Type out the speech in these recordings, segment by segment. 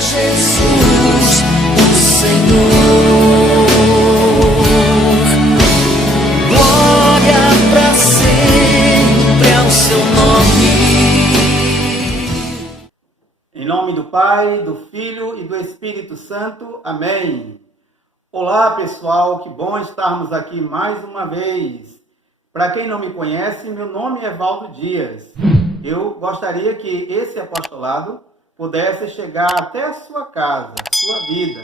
Jesus, o Senhor. Glória para sempre ao seu nome. Em nome do Pai, do Filho e do Espírito Santo. Amém. Olá, pessoal, que bom estarmos aqui mais uma vez. Para quem não me conhece, meu nome é Valdo Dias. Eu gostaria que esse apostolado pudesse chegar até a sua casa, sua vida.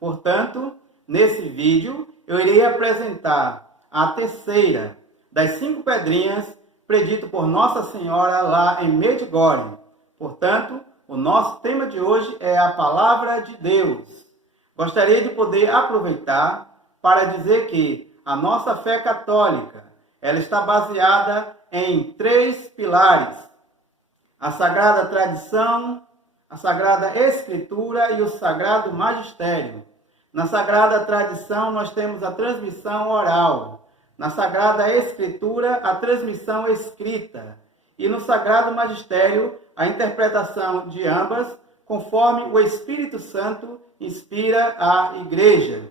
Portanto, nesse vídeo, eu irei apresentar a terceira das 5 pedrinhas predito por Nossa Senhora lá em Medjugorje. Portanto, o nosso tema de hoje é a Palavra de Deus. Gostaria de poder aproveitar para dizer que a nossa fé católica, ela está baseada em 3 pilares: a Sagrada Tradição, a Sagrada Escritura e o Sagrado Magistério. Na Sagrada Tradição nós temos a transmissão oral, na Sagrada Escritura a transmissão escrita e no Sagrado Magistério a interpretação de ambas, conforme o Espírito Santo inspira a Igreja.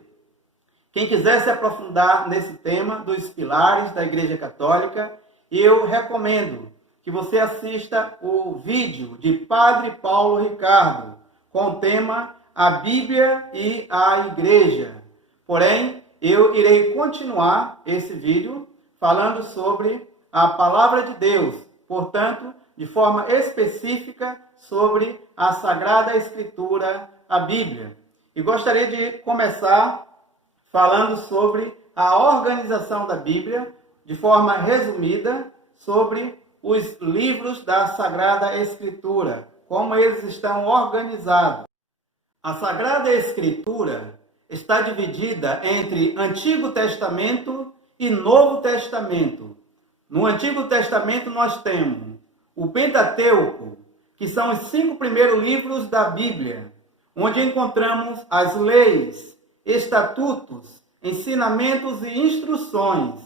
Quem quiser se aprofundar nesse tema dos pilares da Igreja Católica, eu recomendo que você assista o vídeo de Padre Paulo Ricardo, com o tema A Bíblia e a Igreja. Porém, eu irei continuar esse vídeo falando sobre a Palavra de Deus, portanto, de forma específica sobre a Sagrada Escritura, a Bíblia. E gostaria de começar falando sobre a organização da Bíblia, de forma resumida, sobre os livros da Sagrada Escritura, como eles estão organizados. A Sagrada Escritura está dividida entre Antigo Testamento e Novo Testamento. No Antigo Testamento nós temos o Pentateuco, que são os 5 primeiros livros da Bíblia, onde encontramos as leis, estatutos, ensinamentos e instruções.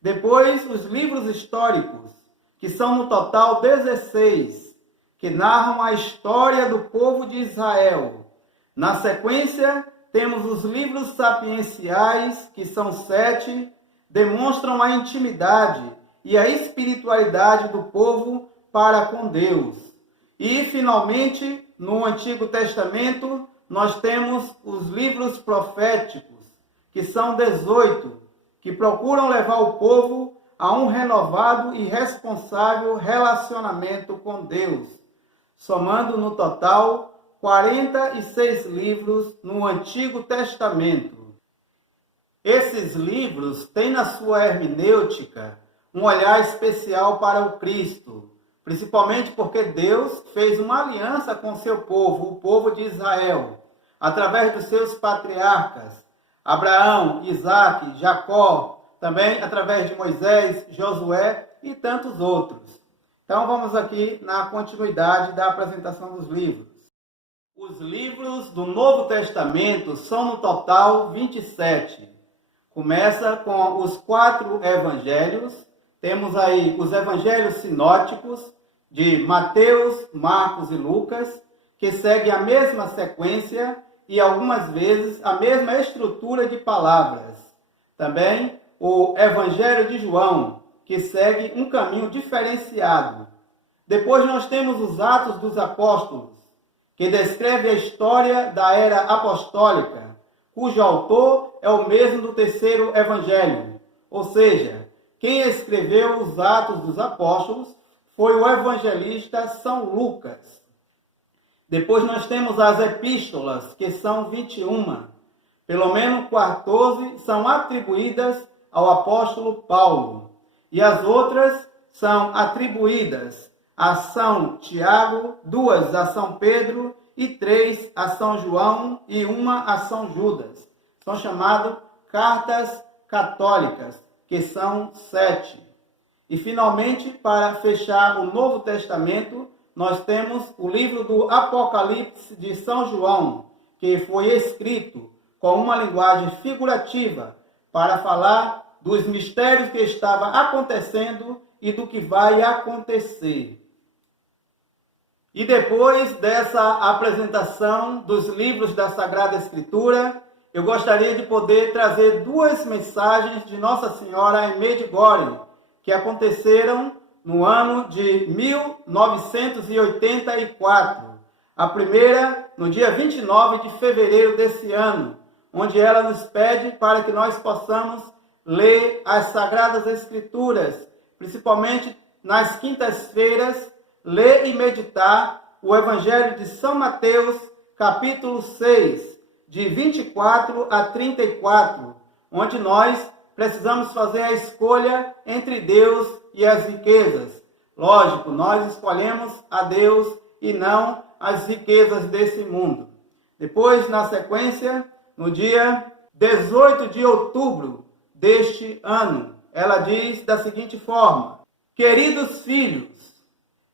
Depois, os livros históricos, que são no total 16, que narram a história do povo de Israel. Na sequência, temos os livros sapienciais, que são 7, demonstram a intimidade e a espiritualidade do povo para com Deus. E, finalmente, no Antigo Testamento, nós temos os livros proféticos, que são 18, que procuram levar o povo a um renovado e responsável relacionamento com Deus, somando no total 46 livros no Antigo Testamento. Esses livros têm na sua hermenêutica um olhar especial para o Cristo, principalmente porque Deus fez uma aliança com seu povo, o povo de Israel, através dos seus patriarcas, Abraão, Isaque, Jacó, também através de Moisés, Josué e tantos outros. Então vamos aqui na continuidade da apresentação dos livros. Os livros do Novo Testamento são no total 27. Começa com os 4 evangelhos. Temos aí os evangelhos sinóticos de Mateus, Marcos e Lucas, que seguem a mesma sequência e algumas vezes a mesma estrutura de palavras. Também o Evangelho de João, que segue um caminho diferenciado. Depois nós temos os Atos dos Apóstolos, que descreve a história da era apostólica, cujo autor é o mesmo do terceiro Evangelho. Ou seja, quem escreveu os Atos dos Apóstolos foi o evangelista São Lucas. Depois nós temos as epístolas, que são 21. Pelo menos 14 são atribuídas ao apóstolo Paulo. E as outras são atribuídas a São Tiago, 2 a São Pedro e 3 a São João e 1 a São Judas. São chamadas cartas católicas, que são 7. E finalmente, para fechar o Novo Testamento, nós temos o livro do Apocalipse de São João, que foi escrito com uma linguagem figurativa para falar dos mistérios que estavam acontecendo e do que vai acontecer. E depois dessa apresentação dos livros da Sagrada Escritura, eu gostaria de poder trazer duas mensagens de Nossa Senhora em Medjugorje, que aconteceram no ano de 1984. A primeira, no dia 29 de fevereiro desse ano, onde ela nos pede para que nós possamos ler as Sagradas Escrituras, principalmente nas quintas-feiras, ler e meditar o Evangelho de São Mateus, capítulo 6, de 24 a 34, onde nós precisamos fazer a escolha entre Deus e as riquezas. Lógico, nós escolhemos a Deus e não as riquezas desse mundo. Depois, na sequência, no dia 18 de outubro deste ano, ela diz da seguinte forma: queridos filhos,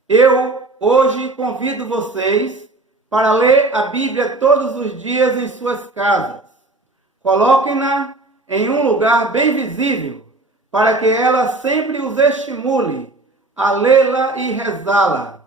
eu hoje convido vocês para ler a Bíblia todos os dias em suas casas. Coloquem-na em um lugar bem visível, para que ela sempre os estimule a lê-la e rezá-la.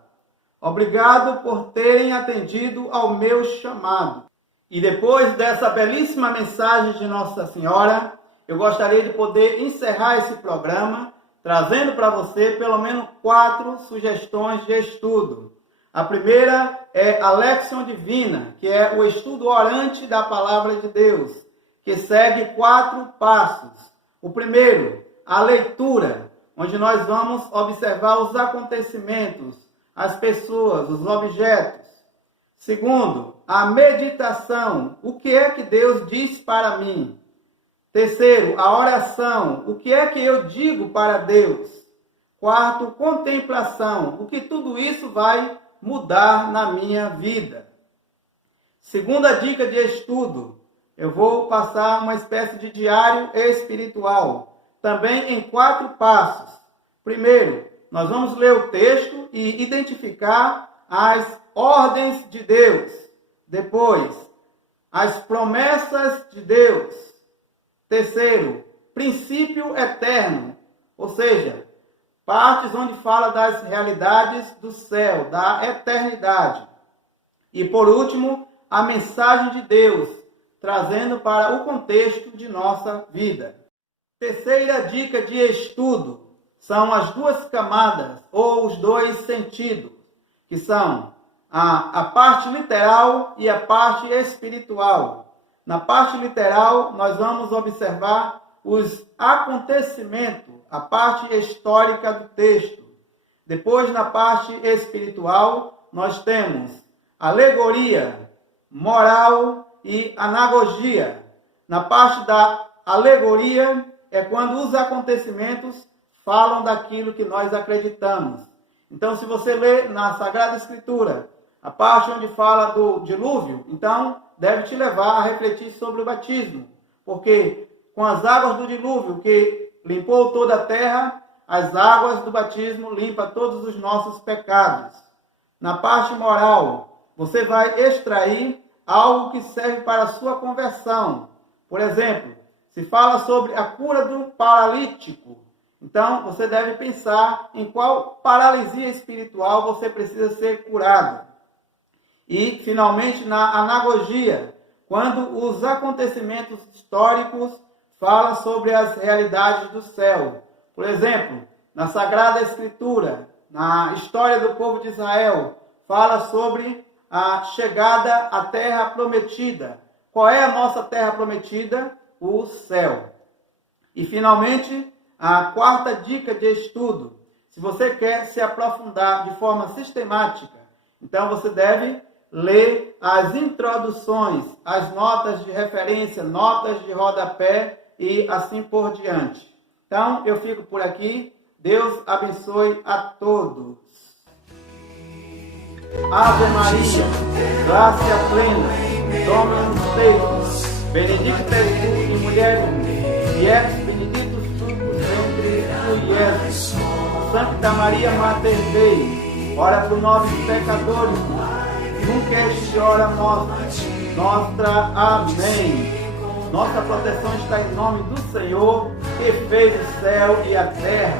Obrigado por terem atendido ao meu chamado. E depois dessa belíssima mensagem de Nossa Senhora, eu gostaria de poder encerrar esse programa trazendo para você pelo menos 4 sugestões de estudo. A primeira é a Lección Divina, que é o estudo orante da Palavra de Deus, que segue 4 passos. O primeiro, a leitura, onde nós vamos observar os acontecimentos, as pessoas, os objetos. Segundo, a meditação, o que é que Deus diz para mim? Terceiro, a oração, o que é que eu digo para Deus? Quarto, contemplação, o que tudo isso vai mudar na minha vida. Segunda dica de estudo, eu vou passar uma espécie de diário espiritual, também em 4 passos. Primeiro, nós vamos ler o texto e identificar as ordens de Deus. Depois, as promessas de Deus. Terceiro, princípio eterno, ou seja, partes onde fala das realidades do céu, da eternidade. E por último, a mensagem de Deus, trazendo para o contexto de nossa vida. Terceira dica de estudo são as 2 camadas, ou os 2 sentidos, que são a parte literal e a parte espiritual. Na parte literal, nós vamos observar os acontecimentos, a parte histórica do texto. Depois, na parte espiritual, nós temos alegoria, moral e anagogia. Na parte da alegoria, é quando os acontecimentos falam daquilo que nós acreditamos. Então, se você lê na Sagrada Escritura a parte onde fala do dilúvio, então deve te levar a refletir sobre o batismo, porque com as águas do dilúvio que limpou toda a terra, as águas do batismo limpam todos os nossos pecados. Na parte moral, você vai extrair algo que serve para a sua conversão. Por exemplo, se fala sobre a cura do paralítico, então você deve pensar em qual paralisia espiritual você precisa ser curado. E, finalmente, na anagogia, quando os acontecimentos históricos falam sobre as realidades do céu. Por exemplo, na Sagrada Escritura, na história do povo de Israel, fala sobre a chegada à terra prometida. Qual é a nossa terra prometida? O céu. E, finalmente, a 4ª dica de estudo. Se você quer se aprofundar de forma sistemática, então você deve ler as introduções, as notas de referência, notas de rodapé e assim por diante. Então, eu fico por aqui. Deus abençoe a todos. Ave Maria, gracia plena, Dominus tecum, benedicta tu in mulieribus, et ex benedictus fructus ventris tui, Jesus. Santa Maria Mater Dei, ora pro nobis pecadores, nunc est hora nostra. Amém. Nossa proteção está em nome do Senhor, que fez o céu e a terra.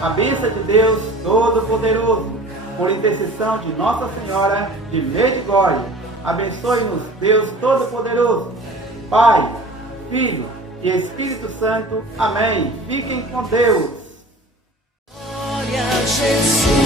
A bênção de Deus Todo-Poderoso, por intercessão de Nossa Senhora de Medjugorje, abençoe-nos Deus Todo-Poderoso, Pai, Filho e Espírito Santo. Amém. Fiquem com Deus. Glória a Jesus.